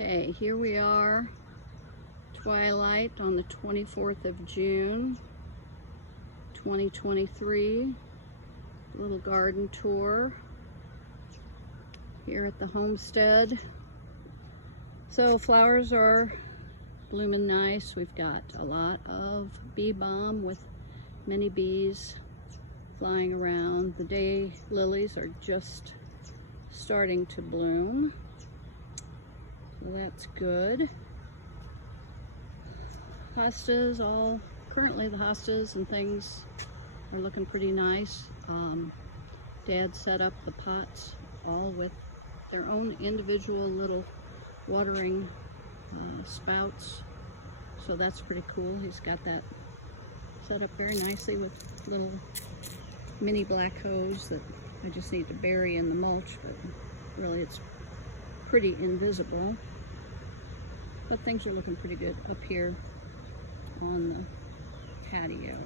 Okay, here we are, twilight on the 24th of June, 2023. Little garden tour here at the homestead. So flowers are blooming nice. We've got a lot of bee balm with many bees flying around. The day lilies are just starting to bloom, so that's good. Hostas, currently the hostas and things are looking pretty nice. Dad set up the pots all with their own individual little watering spouts, so that's pretty cool. He's got that set up very nicely with little mini black hose that I just need to bury in the mulch, but really it's pretty invisible. But things are looking pretty good up here on the patio.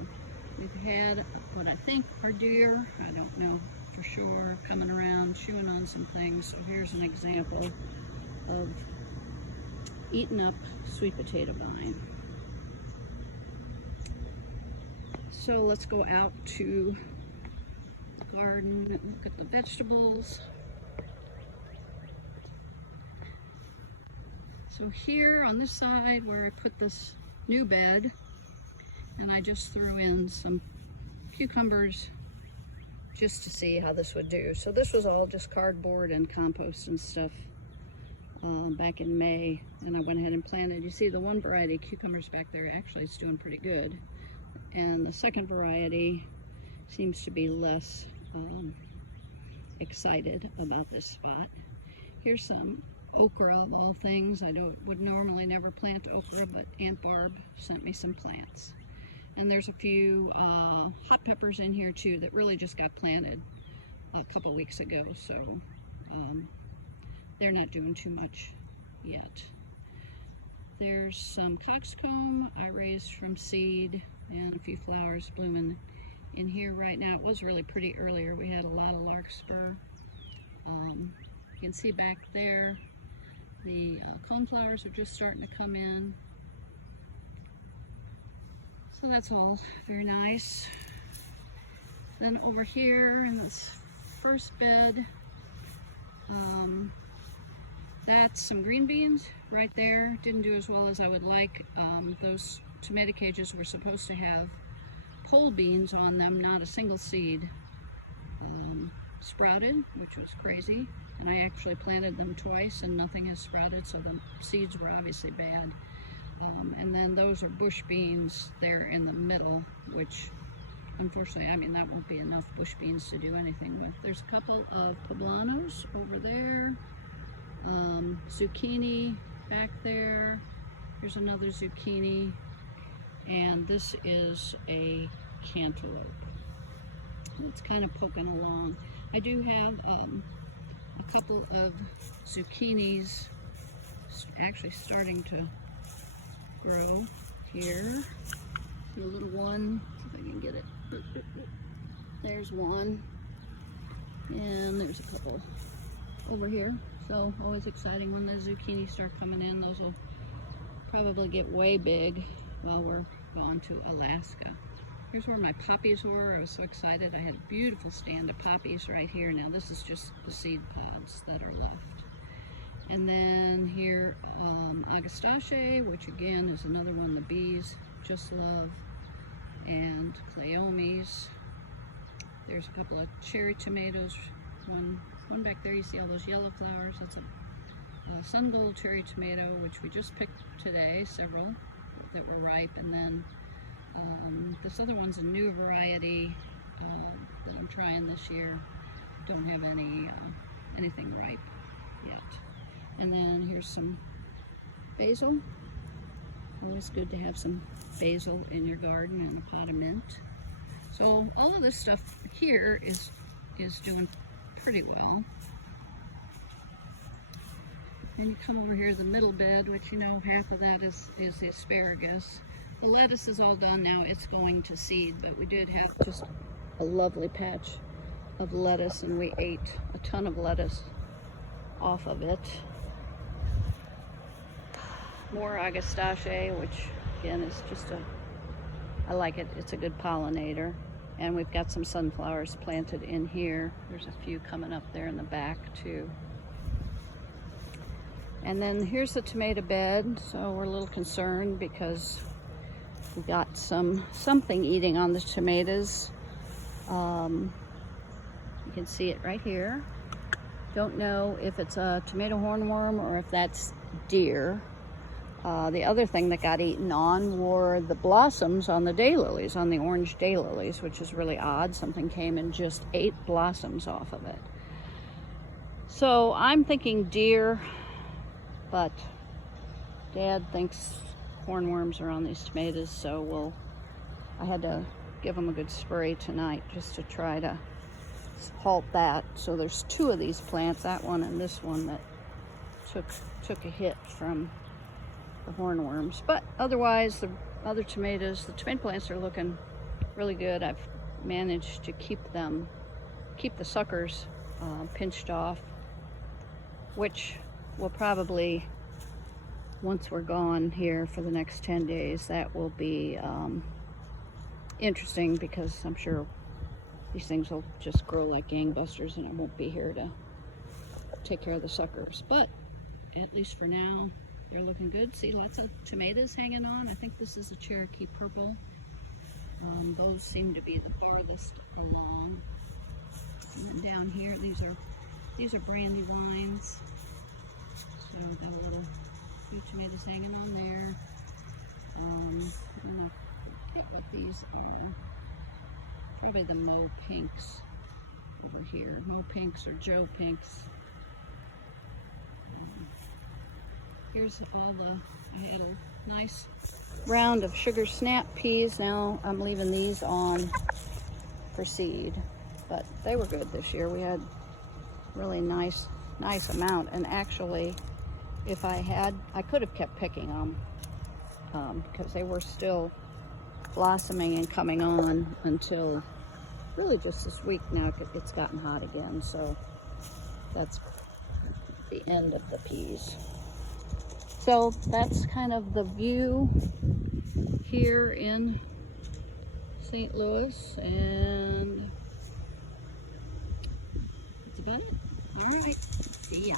We've had what I think are deer, I don't know for sure, coming around chewing on some things. So here's an example of eaten up sweet potato vine. So let's go out to the garden and look at the vegetables. So here on this side where I put this new bed, and I just threw in some cucumbers just to see how this would do. So this was all just cardboard and compost and stuff back in May, and I went ahead and planted. You see the one variety of cucumbers back there actually is doing pretty good, and the second variety seems to be less excited about this spot. Here's some okra of all things. I would normally never plant okra, but Aunt Barb sent me some plants. And there's a few hot peppers in here too that really just got planted a couple weeks ago, so they're not doing too much yet. There's some coxcomb I raised from seed, and a few flowers blooming in here right now. It was really pretty earlier. We had a lot of larkspur. You can see back there the coneflowers are just starting to come in. So that's all very nice. Then over here in this first bed, that's some green beans right there. Didn't do as well as I would like. Those tomato cages were supposed to have pole beans on them, not a single seed sprouted, which was crazy. And I actually planted them twice and nothing has sprouted, so the seeds were obviously bad. And then those are bush beans there in the middle, which unfortunately, I mean, that won't be enough bush beans to do anything with. There's a couple of poblanos over there, zucchini back there. Here's another zucchini, and this is a cantaloupe. It's kind of poking along. I do have a couple of zucchinis actually starting to grow here. See a little one, see if I can get it. There's one, and there's a couple over here. So always exciting when the zucchini start coming in. Those will probably get way big while we're gone to Alaska. Here's where my poppies were. I was so excited. I had a beautiful stand of poppies right here. Now this is just the seed pods that are left. And then here, agastache, which again is another one the bees just love, and cleomes. There's a couple of cherry tomatoes. One back there, you see all those yellow flowers. That's a sun gold cherry tomato, which we just picked today, several that were ripe. And then this other one's a new variety that I'm trying this year. Don't have anything ripe yet. And then here's some basil. Always good to have some basil in your garden, and a pot of mint. So all of this stuff here is doing pretty well. And you come over here to the middle bed, which you know half of that is the asparagus. The lettuce is all done now. It's going to seed, but we did have just a lovely patch of lettuce, and we ate a ton of lettuce off of it. more Agastache, which again is just I like it. It's a good pollinator. And we've got some sunflowers planted in here. There's a few coming up there in the back too. And then here's the tomato bed. So we're a little concerned because we got something eating on the tomatoes. You can see it right here. Don't know if it's a tomato hornworm or if that's deer. The other thing that got eaten on were the blossoms on the daylilies, on the orange daylilies, which is really odd. Something came and just ate blossoms off of it. So I'm thinking deer, but Dad thinks hornworms are on these tomatoes, so I had to give them a good spray tonight just to try to halt that. So there's 2 of these plants, that one and this one, that took a hit from the hornworms. But otherwise, the other tomatoes, the tomato plants are looking really good. I've managed to keep the suckers pinched off, which will probably, once we're gone here for the next 10 days, that will be interesting, because I'm sure these things will just grow like gangbusters and I won't be here to take care of the suckers. But at least for now, they're looking good. See, lots of tomatoes hanging on. I think this is a Cherokee Purple. Those seem to be the farthest along. And then down here, these are brandywines. So got a little few tomatoes hanging on there. I don't know what these are. Probably the Mo Pinks over here. Mo Pinks or Joe Pinks. Here's I had a nice round of sugar snap peas. Now I'm leaving these on for seed, but they were good this year. We had really nice amount, and actually, if I could have kept picking them because they were still blossoming and coming on until really just this week. Now it's gotten hot again, so that's the end of the peas. So that's kind of the view here in St. Louis, and that's about it. All right, see ya.